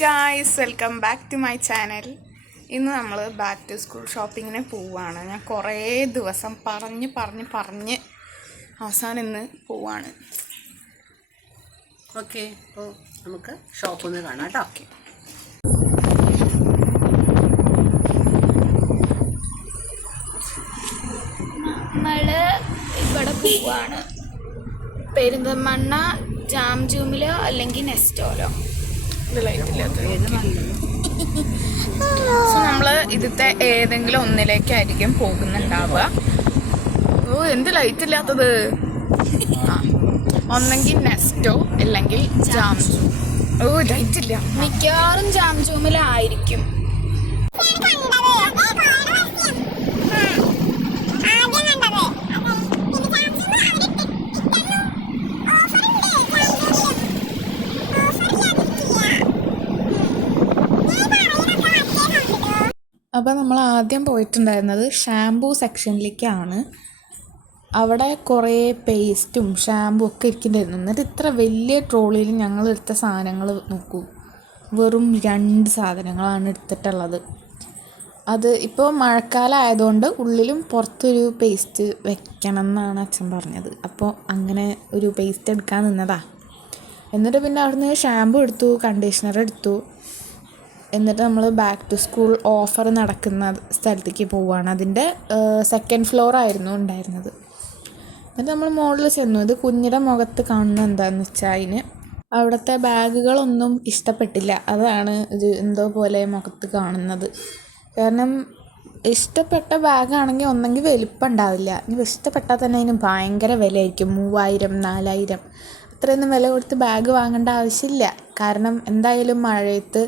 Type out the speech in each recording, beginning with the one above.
Guys, welcome back to my channel. ഇന്ന് നമ്മൾ back to school ഷോപ്പിങ്ങിന് പോവുകയാണ്. ഞാൻ കുറേ ദിവസം പറഞ്ഞ് അവസാനം ഇന്ന് പോവാണ്. ഓക്കെ, അപ്പോൾ നമുക്ക് ഷോപ്പൊന്ന് കാണാം കേട്ടോ. ഓക്കെ, നമ്മൾ ഇവിടെ പോവാണ്. പെരിന്തൽമണ്ണ ജാം ജൂമിലോ അല്ലെങ്കിൽ നെസ്റ്റോലോ. സോ നമ്മൾ ഇതിത്തെ ഏതെങ്കിലും ഒന്നിലേക്കായിരിക്കും പോകുന്നുണ്ടാവുക. ഓ, എന്ത് ലൈറ്റ് ഇല്ലാത്തത്! ഒന്നെങ്കിൽ നെസ്റ്റോ അല്ലെങ്കിൽ ജാം ജൂം. ഓ, ലൈറ്റ് ഇല്ല. മിക്കവാറും ജാം ജൂമിലായിരിക്കും. അപ്പോൾ നമ്മൾ ആദ്യം പോയിട്ടുണ്ടായിരുന്നത് ഷാംപൂ സെക്ഷനിലേക്കാണ്. അവിടെ കുറേ പേസ്റ്റും ഷാമ്പൂ ഒക്കെ ഇരിക്കുന്നുണ്ടായിരുന്നു. എന്നിട്ട് ഇത്ര വലിയ ട്രോളിയിൽ ഞങ്ങൾ എടുത്ത സാധനങ്ങൾ നോക്കൂ, വെറും 2 സാധനങ്ങളാണ് എടുത്തിട്ടുള്ളത്. അത് ഇപ്പോൾ മഴക്കാലം ആയതുകൊണ്ട് ഉള്ളിലും പുറത്തൊരു പേസ്റ്റ് വെക്കണം എന്നാണ് അച്ഛൻ പറഞ്ഞത്. അപ്പോൾ അങ്ങനെ ഒരു പേസ്റ്റ് എടുക്കാൻ നിന്നതാ. എന്നിട്ട് പിന്നെ അവിടുന്ന് ഷാമ്പൂ എടുത്തു, കണ്ടീഷണർ എടുത്തു. എന്നിട്ട് നമ്മൾ ബാക്ക് ടു സ്കൂൾ ഓഫർ നടക്കുന്ന സ്ഥലത്തേക്ക് പോവുകയാണ്. അതിൻ്റെ 2nd ഫ്ലോറായിരുന്നു ഉണ്ടായിരുന്നത്. എന്നിട്ട് നമ്മൾ മുകളിൽ ചെന്നു. ഇത് കുഞ്ഞിയുടെ മുഖത്ത് കാണുന്നത് എന്താണെന്ന് വെച്ചാൽ അതിന് അവിടുത്തെ ബാഗുകളൊന്നും ഇഷ്ടപ്പെട്ടില്ല. അതാണ് ഇത് എന്തോ പോലെ മുഖത്ത് കാണുന്നത്. കാരണം ഇഷ്ടപ്പെട്ട ബാഗാണെങ്കിൽ ഒന്നെങ്കിൽ വലിപ്പം ഉണ്ടാവില്ല, ഇനി ഇഷ്ടപ്പെട്ടാൽ തന്നെ അതിന് ഭയങ്കര വിലയായിരിക്കും. 3000 4000 അത്രയൊന്നും വില കൊടുത്ത് ബാഗ് വാങ്ങേണ്ട ആവശ്യമില്ല. കാരണം എന്തായാലും മഴയത്ത്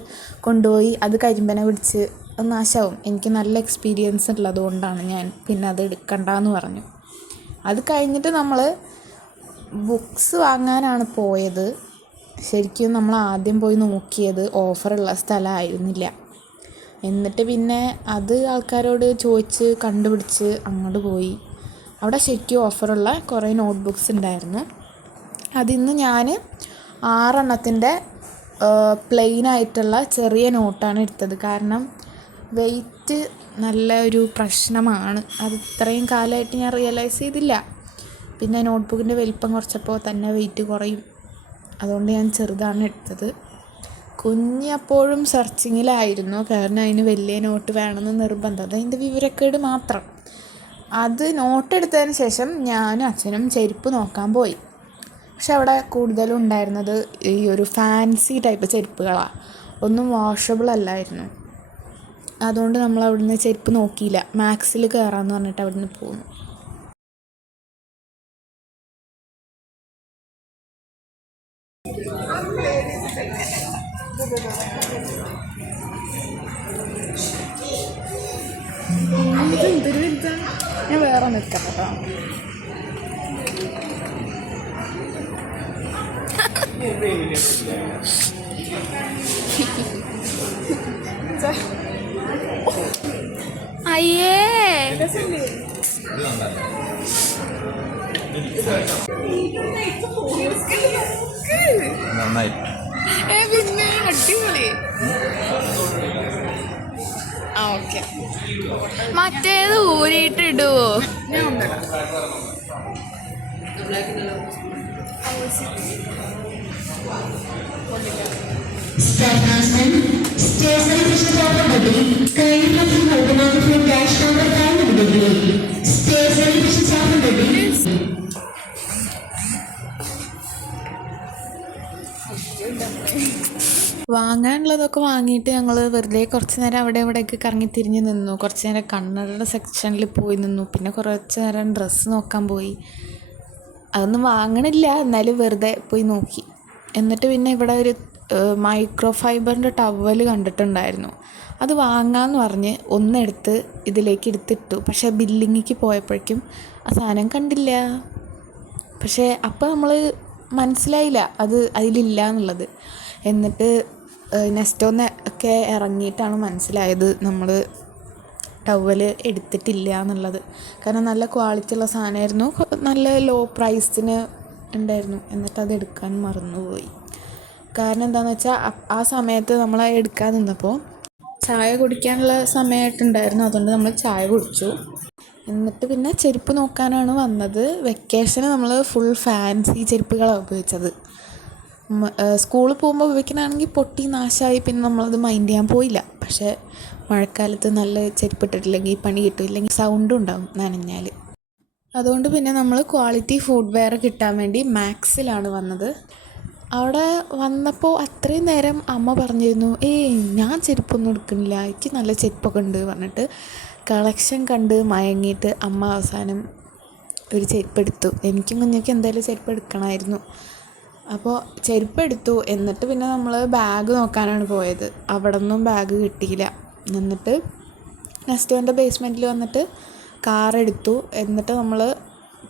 കൊണ്ടുപോയി അത് കരിമ്പന പിടിച്ച് നാശമാവും. എനിക്ക് നല്ല എക്സ്പീരിയൻസ് ഉള്ളത് കൊണ്ടാണ് ഞാൻ പിന്നെ അത് എടുക്കണ്ടെന്ന് പറഞ്ഞു. അത് കഴിഞ്ഞിട്ട് നമ്മൾ ബുക്സ് വാങ്ങാനാണ് പോയത്. ശരിക്കും നമ്മൾ ആദ്യം പോയി നോക്കിയത് ഓഫറുള്ള സ്ഥലമായിരുന്നില്ല. എന്നിട്ട് പിന്നെ അത് ആൾക്കാരോട് ചോദിച്ച് കണ്ടുപിടിച്ച് അങ്ങോട്ട് പോയി. അവിടെ ശരിക്കും ഓഫറുള്ള കുറേ നോട്ട് ബുക്സ് ഉണ്ടായിരുന്നു. അതിന്ന് ഞാൻ 6 എണ്ണത്തിൻ്റെ പ്ലെയിനായിട്ടുള്ള ചെറിയ നോട്ടാണ് എടുത്തത്. കാരണം വെയിറ്റ് നല്ല ഒരു പ്രശ്നമാണ്. അത് ഇത്രയും കാലമായിട്ട് ഞാൻ റിയലൈസ് ചെയ്തില്ല. പിന്നെ നോട്ട്ബുക്കിൻ്റെ വലിപ്പം കുറച്ചപ്പോൾ തന്നെ വെയിറ്റ് കുറയും. അതുകൊണ്ട് ഞാൻ ചെറുതാണ് എടുത്തത്. കുഞ്ഞ് അപ്പോഴും സെർച്ചിങ്ങിലായിരുന്നു. കാരണം അതിന് വലിയ നോട്ട് വേണമെന്ന് നിർബന്ധം. അതിൻ്റെ വിവരക്കേട് മാത്രം. അത് നോട്ട് എടുത്തതിന് ശേഷം ഞാനും അച്ഛനും ചെരുപ്പ് നോക്കാൻ പോയി. പക്ഷെ അവിടെ കൂടുതലും ഉണ്ടായിരുന്നത് ഈ ഒരു ഫാൻസി ടൈപ്പ് ചെരുപ്പുകളാണ്. ഒന്നും വാഷബിൾ അല്ലായിരുന്നു. അതുകൊണ്ട് നമ്മൾ അവിടുന്ന് ചെരുപ്പ് നോക്കിയില്ല. മാക്സിൽ കയറാമെന്ന് പറഞ്ഞിട്ട് അവിടുന്ന് പോന്നു. ഞാൻ വേറെ നിൽക്കാം കേട്ടോ. അയ്യേ, നന്നായി. പിന്നെ അടിപൊളി. ഓക്കെ, മറ്റേത് ഊരിയിട്ടിടുവോ? വാങ്ങാനുള്ളതൊക്കെ വാങ്ങിയിട്ട് ഞങ്ങൾ വെറുതെ കുറച്ച് നേരം അവിടെ ഇവിടെയൊക്കെ കറങ്ങി തിരിഞ്ഞ് നിന്നു. കുറച്ച് നേരം കണ്ണടയുടെ സെക്ഷനിൽ പോയി നിന്നു. പിന്നെ കുറച്ച് നേരം ഡ്രസ്സ് നോക്കാൻ പോയി. അതൊന്നും വാങ്ങണില്ല, എന്നാലും വെറുതെ പോയി നോക്കി. എന്നിട്ട് പിന്നെ ഇവിടെ ഒരു മൈക്രോ ഫൈബറിൻ്റെ ടവൽ കണ്ടിട്ടുണ്ടായിരുന്നു. അത് വാങ്ങാമെന്ന് പറഞ്ഞ് ഒന്നെടുത്ത് ഇതിലേക്ക് എടുത്തിട്ടു. പക്ഷേ ബില്ലിങ്ങിക്ക് പോയപ്പോഴേക്കും ആ സാധനം കണ്ടില്ല. പക്ഷേ അപ്പോൾ നമ്മൾ മനസ്സിലായില്ല അത് അതിലില്ല എന്നുള്ളത്. എന്നിട്ട് നെസ്റ്റോന്ന് ഒക്കെ ഇറങ്ങിയിട്ടാണ് മനസ്സിലായത് നമ്മൾ ടവൽ എടുത്തിട്ടില്ല എന്നുള്ളത്. കാരണം നല്ല ക്വാളിറ്റി ഉള്ള സാധനമായിരുന്നു, നല്ല ലോ പ്രൈസിന് ഉണ്ടായിരുന്നു. എന്നിട്ട് അത് എടുക്കാൻ മറന്നുപോയി. കാരണം എന്താണെന്ന് വെച്ചാൽ ആ സമയത്ത് നമ്മൾ എടുക്കാൻ നിന്നപ്പോൾ ചായ കുടിക്കാനുള്ള സമയമായിട്ടുണ്ടായിരുന്നു. അതുകൊണ്ട് നമ്മൾ ചായ കുടിച്ചു. എന്നിട്ട് പിന്നെ ചെരുപ്പ് നോക്കാനാണ് വന്നത്. വെക്കേഷന് നമ്മൾ ഫുൾ ഫാൻസി ചെരുപ്പുകളാണ് ഉപയോഗിച്ചത്. സ്കൂളിൽ പോകുമ്പോൾ ഉപയോഗിക്കണമെങ്കിൽ പൊട്ടി നാശമായി പിന്നെ നമ്മളത് മൈൻഡ് ചെയ്യാൻ പോയില്ല. പക്ഷേ മഴക്കാലത്ത് നല്ല ചെരുപ്പ് ഇട്ടിട്ടില്ലെങ്കിൽ പണി കിട്ടും, ഇല്ലെങ്കിൽ സൗണ്ടും ഉണ്ടാവും നനഞ്ഞാൽ. അതുകൊണ്ട് പിന്നെ നമ്മൾ ക്വാളിറ്റി ഫുഡ് വെയർ കിട്ടാൻ വേണ്ടി മാക്സിലാണ് വന്നത്. അവിടെ വന്നപ്പോൾ അത്രയും നേരം അമ്മ പറഞ്ഞിരുന്നു, ഞാൻ ചെരുപ്പൊന്നും എടുക്കുന്നില്ല, എനിക്ക് നല്ല ചെരുപ്പൊക്കെ ഉണ്ട് പറഞ്ഞിട്ട് കളക്ഷൻ കണ്ട് മയങ്ങിയിട്ട് അമ്മ അവസാനം ഒരു ചെരുപ്പ് എടുത്തു. എനിക്കും കുഞ്ഞൊക്കെ എന്തായാലും ചെരുപ്പ് എടുക്കണമായിരുന്നു. അപ്പോൾ ചെരുപ്പ് എടുത്തു. എന്നിട്ട് പിന്നെ നമ്മൾ ബാഗ് നോക്കാനാണ് പോയത്. അവിടെ നിന്നും ബാഗ് കിട്ടിയില്ല. എന്നിട്ട് നെസ്റ്റോൻ്റെ ബേസ്മെൻറ്റിൽ വന്നിട്ട് കാറെടുത്തു. എന്നിട്ട് നമ്മൾ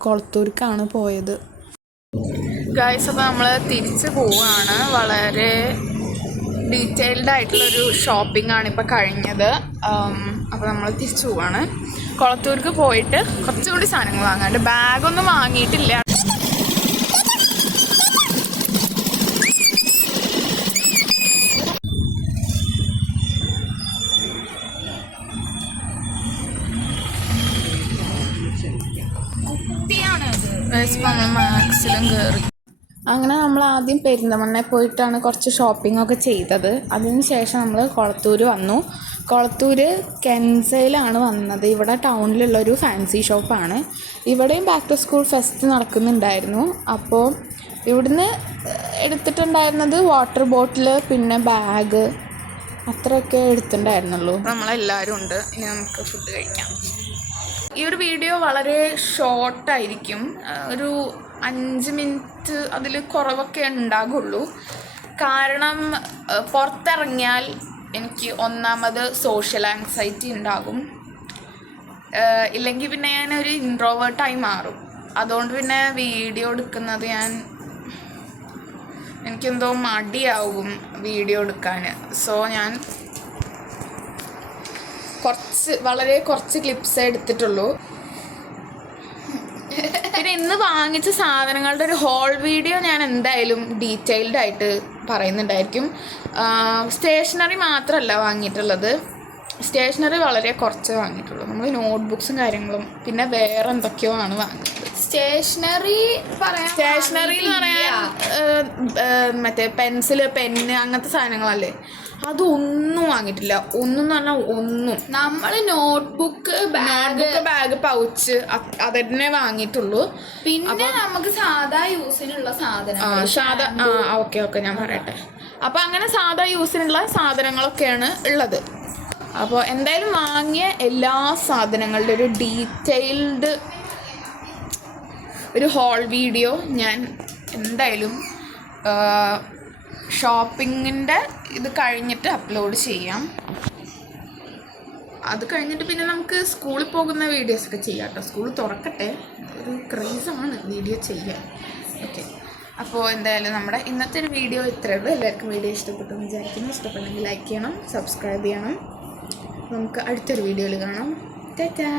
കൊളത്തൂർക്കാണ് പോയത്. ഗൈസ്, അപ്പോൾ നമ്മൾ തിരിച്ച് പോവുകയാണ്. വളരെ ഡീറ്റെയിൽഡ് ആയിട്ടുള്ളൊരു ഷോപ്പിംഗ് ആണ് ഇപ്പോൾ കഴിഞ്ഞത്. അപ്പോൾ നമ്മൾ തിരിച്ചു പോവുകയാണ്. കൊളത്തൂർക്ക് പോയിട്ട് കുറച്ചുകൂടി സാധനങ്ങൾ വാങ്ങാണ്ട്. ബാഗൊന്നും വാങ്ങിയിട്ടില്ല. മാക്സിലും കയറി. അങ്ങനെ നമ്മൾ ആദ്യം പെരിന്തമണ്ണയിൽ പോയിട്ടാണ് കുറച്ച് ഷോപ്പിംഗ് ഒക്കെ ചെയ്തത്. അതിന് ശേഷം നമ്മൾ കൊളത്തൂർ വന്നു. കൊളത്തൂർ കെൻസയിലാണ് വന്നത്. ഇവിടെ ടൗണിലുള്ളൊരു ഫാൻസി ഷോപ്പാണ്. ഇവിടെയും ബാക്ക് ടു സ്കൂൾ ഫെസ്റ്റ് നടക്കുന്നുണ്ടായിരുന്നു. അപ്പോൾ ഇവിടുന്ന് എടുത്തിട്ടുണ്ടായിരുന്നത് വാട്ടർ ബോട്ടിൽ, പിന്നെ ബാഗ്, അത്രയൊക്കെ എടുത്തിട്ടുണ്ടായിരുന്നുള്ളൂ. നമ്മളെല്ലാവരും ഉണ്ട്. ഇനി നമുക്ക് ഫുഡ് കഴിക്കാം. ഈ ഒരു വീഡിയോ വളരെ ഷോർട്ടായിരിക്കും. ഒരു 5 മിനിറ്റ് അതിൽ കുറവൊക്കെ ഉണ്ടാകുള്ളൂ. കാരണം പുറത്തിറങ്ങിയാൽ എനിക്ക് ഒന്നാമത് സോഷ്യൽ ആങ്സൈറ്റി ഉണ്ടാകും. ഇല്ലെങ്കിൽ പിന്നെ ഞാനൊരു ഇൻട്രോവേർട്ടായി മാറും. അതുകൊണ്ട് പിന്നെ വീഡിയോ എടുക്കുന്നത് എനിക്കെന്തോ മടിയാവും വീഡിയോ എടുക്കാൻ. സോ ഞാൻ വളരെ കുറച്ച് ക്ലിപ്സേ എടുത്തിട്ടുള്ളൂ. പിന്നെ ഇന്ന് വാങ്ങിച്ച സാധനങ്ങളുടെ ഒരു ഹോൾ വീഡിയോ ഞാൻ എന്തായാലും ഡീറ്റെയിൽഡ് ആയിട്ട് പറയുന്നുണ്ടായിരിക്കും. സ്റ്റേഷനറി മാത്രമല്ല വാങ്ങിയിട്ടുള്ളത്. സ്റ്റേഷനറി വളരെ കുറച്ച് വാങ്ങിയിട്ടുള്ളൂ. നമ്മൾ നോട്ട്ബുക്സും കാര്യങ്ങളും പിന്നെ വേറെ എന്തൊക്കെയോ ആണ് വാങ്ങിയത്. സ്റ്റേഷനറി എന്ന് പറയാൻ മറ്റേ പെൻസില്, പെന്ന്, അങ്ങനത്തെ സാധനങ്ങളല്ലേ. അതൊന്നും വാങ്ങിയിട്ടില്ല. ഒന്നും എന്ന് പറഞ്ഞാൽ ഒന്നും. നമ്മൾ നോട്ട്ബുക്ക്, ബാഗ്, പൗച്ച് അതന്നെ വാങ്ങിയിട്ടുള്ളൂ. പിന്നെ നമുക്ക് സാധാ യൂസിനുള്ള സാധനം ഓക്കെ ഞാൻ പറയട്ടെ. അപ്പോൾ അങ്ങനെ സാധാ യൂസിനുള്ള സാധനങ്ങളൊക്കെയാണ് ഉള്ളത്. അപ്പോൾ എന്തായാലും വാങ്ങിയ എല്ലാ സാധനങ്ങളുടെ ഒരു ഡീറ്റെയിൽഡ് ഒരു ഹോൾ വീഡിയോ ഞാൻ എന്തായാലും ഷോപ്പിങ്ങിൻ്റെ ഇത് കഴിഞ്ഞിട്ട് അപ്ലോഡ് ചെയ്യാം. അത് കഴിഞ്ഞിട്ട് പിന്നെ നമുക്ക് സ്കൂളിൽ പോകുന്ന വീഡിയോസൊക്കെ ചെയ്യാം കേട്ടോ. സ്കൂൾ തുറക്കട്ടെ, ഒരു ക്രേസാണ് വീഡിയോ ചെയ്യാൻ. ഓക്കെ, അപ്പോൾ എന്തായാലും നമ്മുടെ ഇന്നത്തെ ഒരു വീഡിയോ ഇത്രയേ ഉള്ളൂ. എല്ലാവർക്കും വീഡിയോ ഇഷ്ടപ്പെട്ടു എന്ന് വിചാരിക്കുന്നു. ഇഷ്ടപ്പെട്ടെങ്കിൽ ലൈക്ക് ചെയ്യണം, സബ്സ്ക്രൈബ് ചെയ്യണം. നമുക്ക് അടുത്തൊരു വീഡിയോയിൽ കാണാം. ടാറ്റാ.